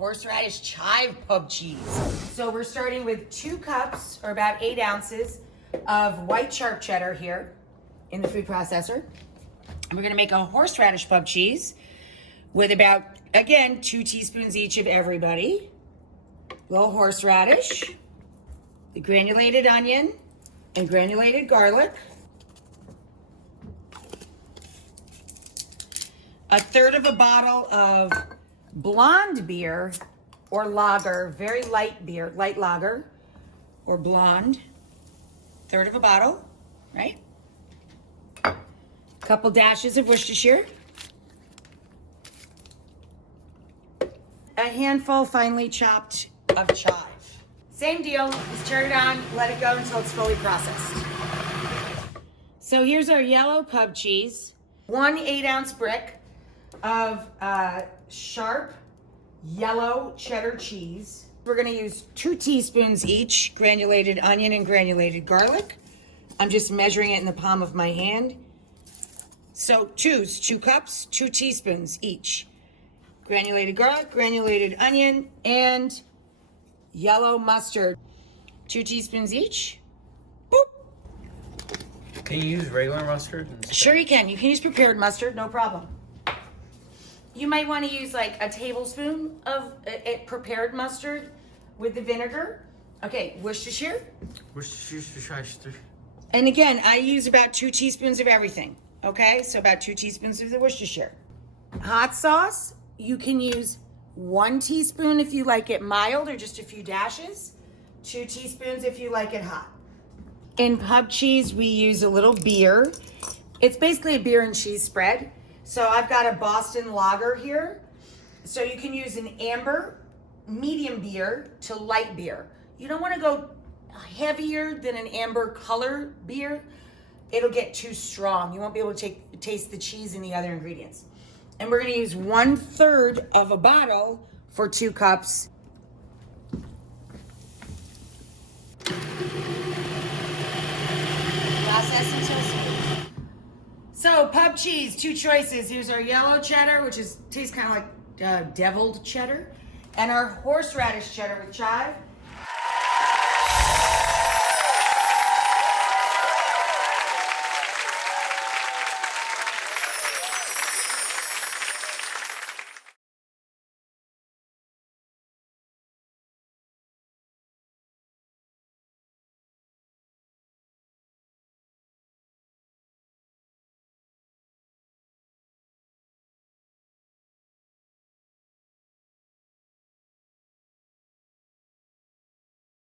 horseradish chive pub cheese. So we're starting with 2 cups, or about 8 ounces, of white sharp cheddar here in the food processor. And we're gonna make a horseradish pub cheese with about, again, 2 teaspoons each of everybody. Little horseradish, the granulated onion, and granulated garlic. A third of a bottle of blonde beer or lager, very light beer, light lager or blonde. Third of a bottle, right? A couple dashes of Worcestershire. A handful finely chopped of chive. Same deal, just turn it on, let it go until it's fully processed. So here's our yellow pub cheese. 1 8-ounce brick of sharp yellow cheddar cheese. We're gonna use 2 teaspoons each, granulated onion and granulated garlic. I'm just measuring it in the palm of my hand. So 2 cups, 2 teaspoons each. Granulated garlic, granulated onion, and yellow mustard. 2 teaspoons each. Boop. Can you use regular mustard instead? Sure you can. You can use prepared mustard, no problem. You might want to use like a tablespoon of prepared mustard with the vinegar. Okay, Worcestershire. Worcestershire. And again, I use about 2 teaspoons of everything. Okay, so about 2 teaspoons of the Worcestershire. Hot sauce, you can use 1 teaspoon if you like it mild or just a few dashes. 2 teaspoons if you like it hot. In pub cheese, we use a little beer. It's basically a beer and cheese spread. So I've got a Boston lager here. So you can use an amber, medium beer to light beer. You don't want to go heavier than an amber color beer. It'll get too strong. You won't be able to taste the cheese and the other ingredients. And we're going to use 1/3 of a bottle for 2 cups. Process until smooth. So pub cheese, 2 choices. Here's our yellow cheddar, which tastes kind of like deviled cheddar, and our horseradish cheddar with chive.